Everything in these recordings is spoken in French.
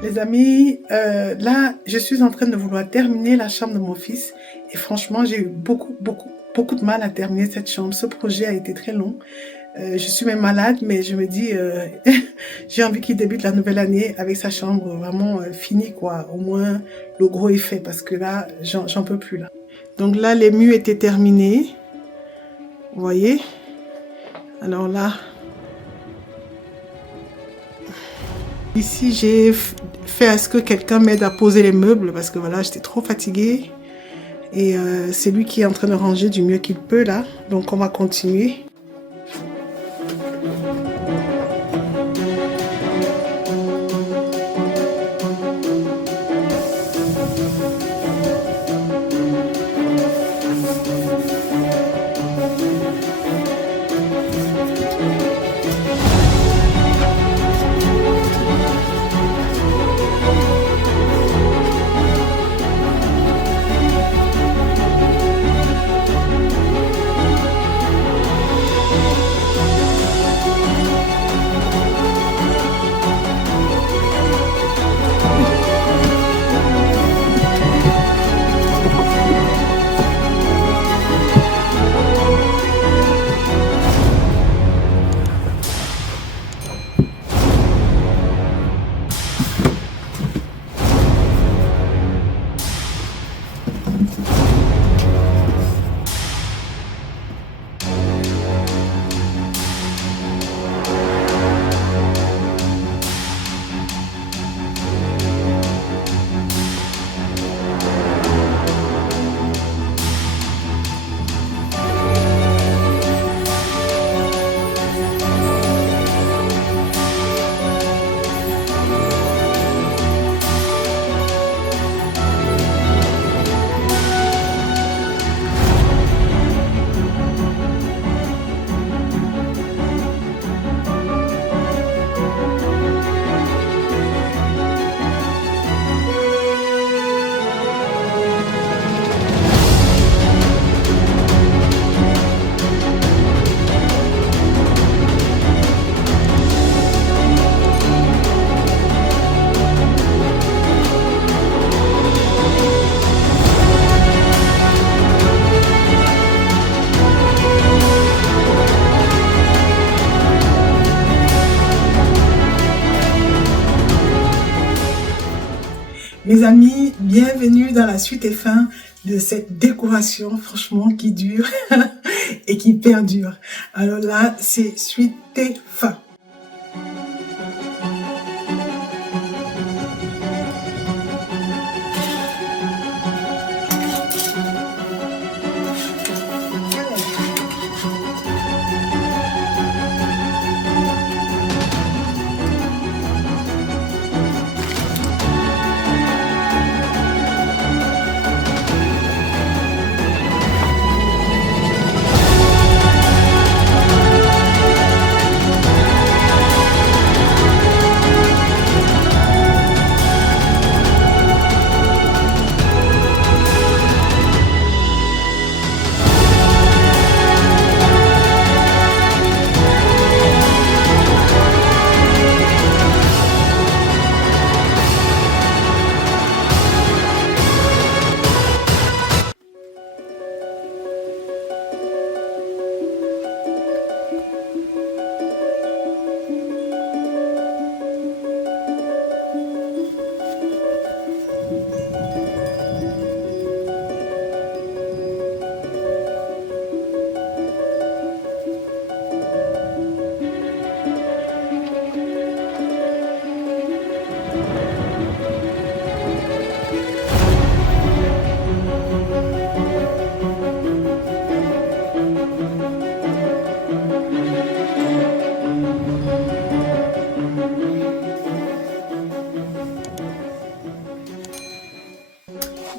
Les amis, là, je suis en train de vouloir terminer la chambre de mon fils. Et franchement, j'ai eu beaucoup de mal à terminer cette chambre. Ce projet a été très long. Je suis même malade, mais je me dis, j'ai envie qu'il débute la nouvelle année avec sa chambre vraiment finie, quoi. Au moins, le gros est fait, parce que là, j'en peux plus, là. Donc là, les murs étaient terminés. Vous voyez? Alors là, ici, j'ai fait à ce que quelqu'un m'aide à poser les meubles, parce que voilà, j'étais trop fatiguée. Et c'est lui qui est en train de ranger du mieux qu'il peut, là. Donc, on va continuer. Mes amis, bienvenue dans la suite et fin de cette décoration, franchement, qui dure et qui perdure. Alors là, c'est suite et fin.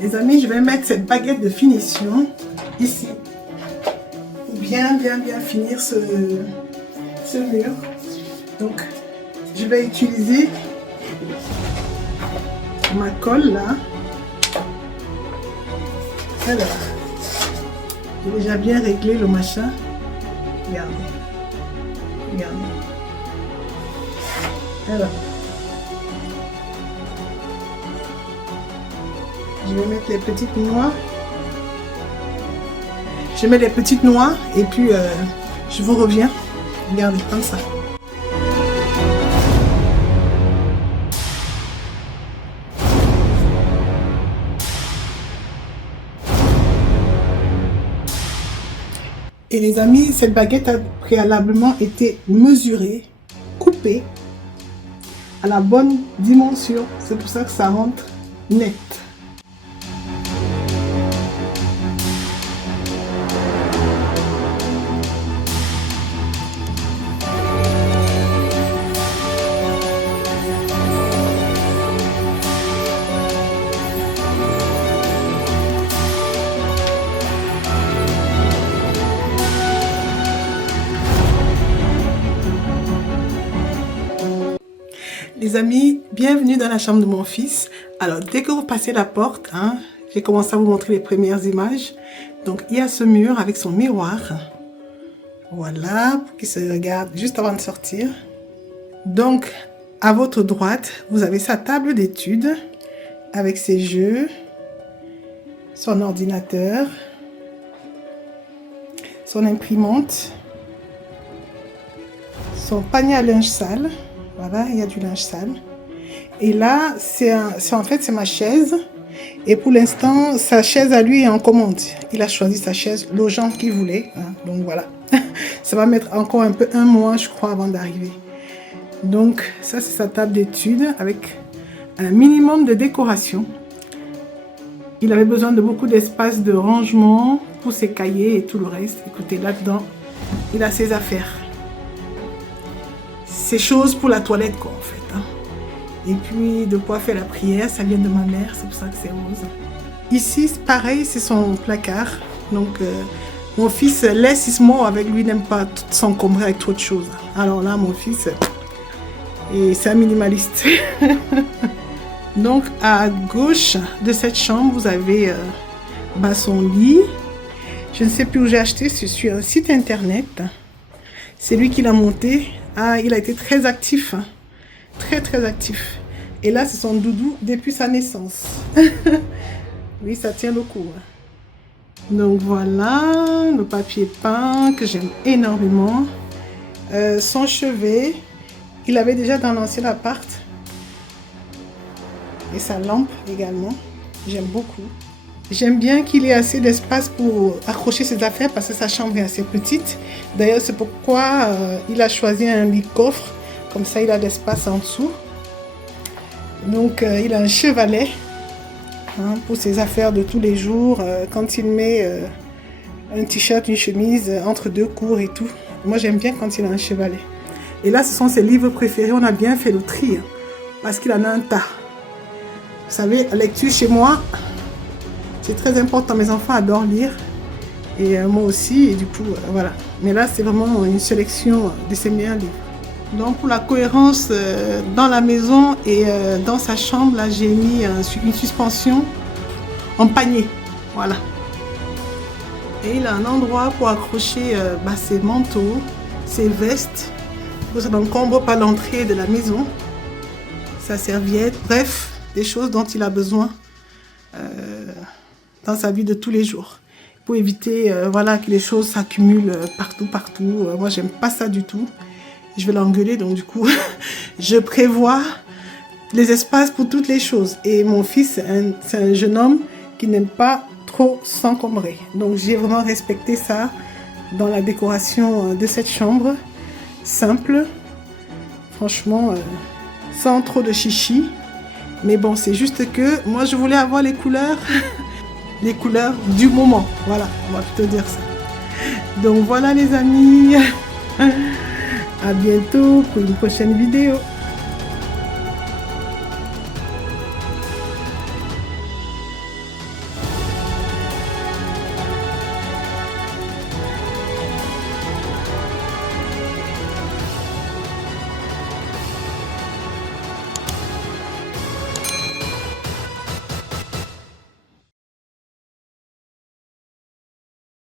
Les amis, je vais mettre cette baguette de finition ici pour bien finir ce mur. Donc, je vais utiliser ma colle là. Alors, j'ai déjà bien réglé le machin. Regardez. Regardez. Alors, Je vais mettre les petites noix. Je mets les petites noix et puis je vous reviens. Regardez comme ça. Et les amis, cette baguette a préalablement été mesurée, coupée à la bonne dimension. C'est pour ça que ça rentre net. Les amis, bienvenue dans la chambre de mon fils. Alors, dès que vous passez la porte, j'ai commencé à vous montrer les premières images. Donc, il y a ce mur avec son miroir. Voilà, pour qu'il se regarde juste avant de sortir. Donc, à votre droite, vous avez sa table d'études avec ses jeux, son ordinateur, son imprimante, son panier à linge sale. Voilà, il y a du linge sale. Et là, en fait, c'est ma chaise. Et pour l'instant, sa chaise à lui est en commande. Il a choisi sa chaise, le genre qu'il voulait. Donc voilà. Ça va mettre encore un mois, je crois, avant d'arriver. Donc, ça, c'est sa table d'études avec un minimum de décoration. Il avait besoin de beaucoup d'espace de rangement pour ses cahiers et tout le reste. Écoutez, là-dedans, il a ses affaires. Ces choses pour la toilette, quoi, en fait. Et puis, de quoi faire la prière, ça vient de ma mère, c'est pour ça que c'est rose. Ici, pareil, c'est son placard. Donc, mon fils laisse Ismo avec lui, n'aime pas s'encombrer avec trop de choses. Alors là, mon fils, c'est un minimaliste. Donc, à gauche de cette chambre, vous avez son lit. Je ne sais plus où j'ai acheté, c'est sur un site internet. C'est lui qui l'a monté. Il a été très actif, très très actif. Et là, c'est son doudou depuis sa naissance. Oui, ça tient le coup. Donc voilà, le papier peint que j'aime énormément. Son chevet, il avait déjà dans l'ancien appart. Et sa lampe également, j'aime beaucoup. J'aime bien qu'il ait assez d'espace pour accrocher ses affaires parce que sa chambre est assez petite. D'ailleurs, c'est pourquoi il a choisi un lit coffre. Comme ça, il a d'espace en dessous. Donc, il a un chevalet pour ses affaires de tous les jours. Quand il met un t-shirt, une chemise entre deux cours et tout. Moi, j'aime bien quand il a un chevalet. Et là, ce sont ses livres préférés. On a bien fait le tri parce qu'il en a un tas. Vous savez, la lecture chez moi... C'est très important, mes enfants adorent lire et moi aussi, et du coup, voilà. Mais là, c'est vraiment une sélection de ses meilleurs livres. Donc, pour la cohérence dans la maison et dans sa chambre, là, j'ai mis une suspension en panier, voilà. Et il a un endroit pour accrocher ses manteaux, ses vestes, pour que ça n'encombre pas l'entrée de la maison, sa serviette, bref, des choses dont il a besoin. Dans sa vie de tous les jours pour éviter que les choses s'accumulent partout. Moi, j'aime pas ça du tout. Je vais l'engueuler, donc du coup, je prévois les espaces pour toutes les choses. Et mon fils, c'est un jeune homme qui n'aime pas trop s'encombrer. Donc, j'ai vraiment respecté ça dans la décoration de cette chambre. Simple, franchement, sans trop de chichi. Mais bon, c'est juste que moi, je voulais avoir les couleurs... les couleurs du moment. Voilà, on va plutôt dire ça. Donc voilà les amis. À bientôt pour une prochaine vidéo.